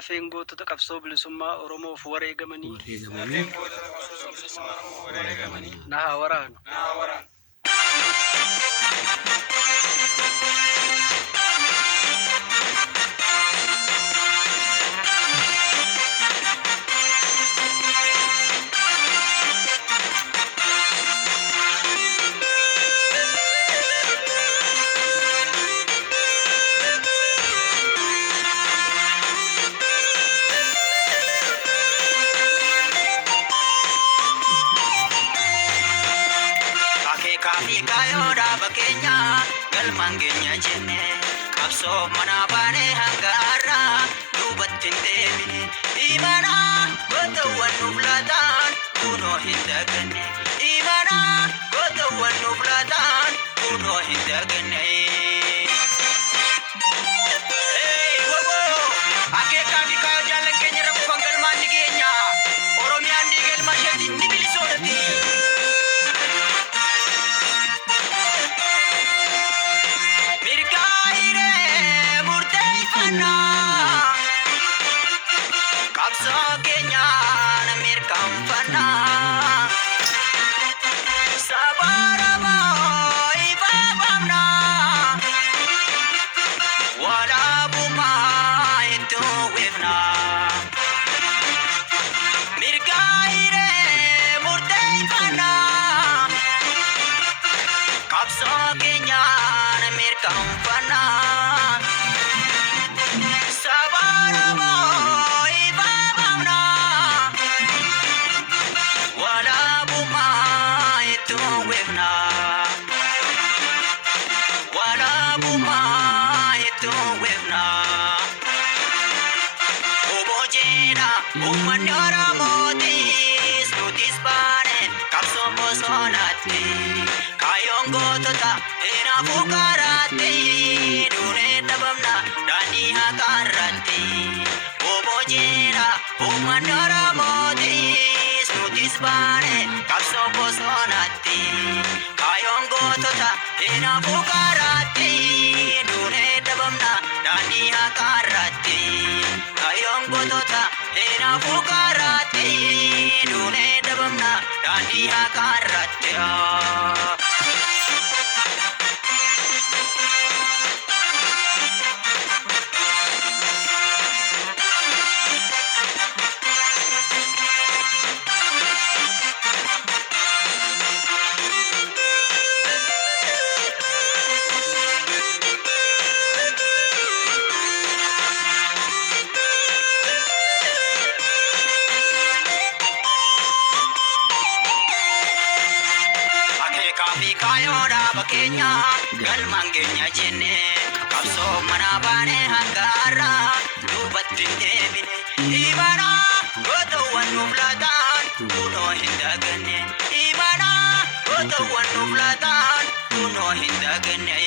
lafeen gootota qabsoo bilisummaa Oromoof wareegamanii na haa waraanu. Kayoda bakenya galmangenya jenne kapso mana bane hangara dubatin devine imana goto wanu blatan kuno hindagane imana goto wanu blatan kuno hindagane hey wobo ake kami kayo jalan kenya rabu galman nigenya oromia ndigel mashati nibilisodati Umanyora modis nutis banen kapsombo sonati kayongo tota ena fukarati dune dabamna dani hakarati obojera umanyora modis nutis banen kapsombo sonati kayongo tota ena fukarati dune dabamna dani hakarati kayongo tota ena fukarati dune dabamna dani hakarati kayoda bakenya galmangenya jenne kapso mana bane hangara dubatin devine imana goto wanu blatan kuno hindagane imana goto wanu blatan kuno hindagane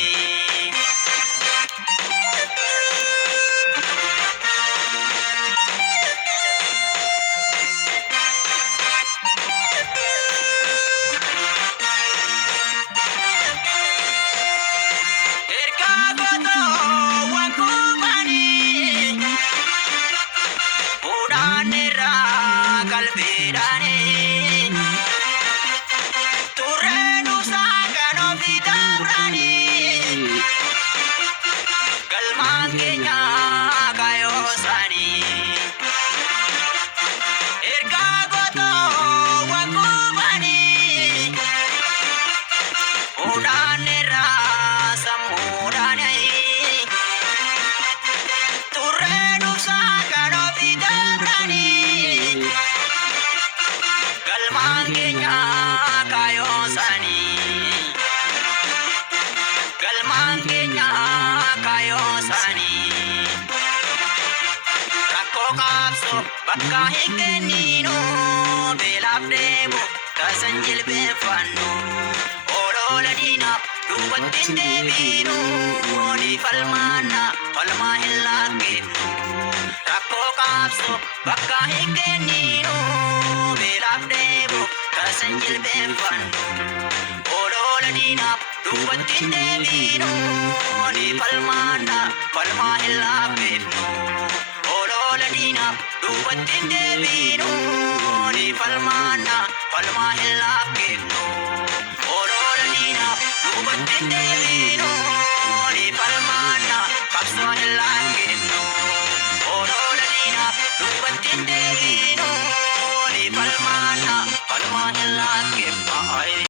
bakka hikenino belafdemo kasanjil befano olola dina dubatin devino di falmana falma hillakeno rakko kapso bakka hikenino belafdemo kasanjil befano olola dina dubatin devino di falmana falma hillakeno olola dina duubattiin deebiinu ni falmaanna falmaa hin laafkennu olola diinaaf duubattiin deebiinu ni falmaanna qabsoo hin laafkennu.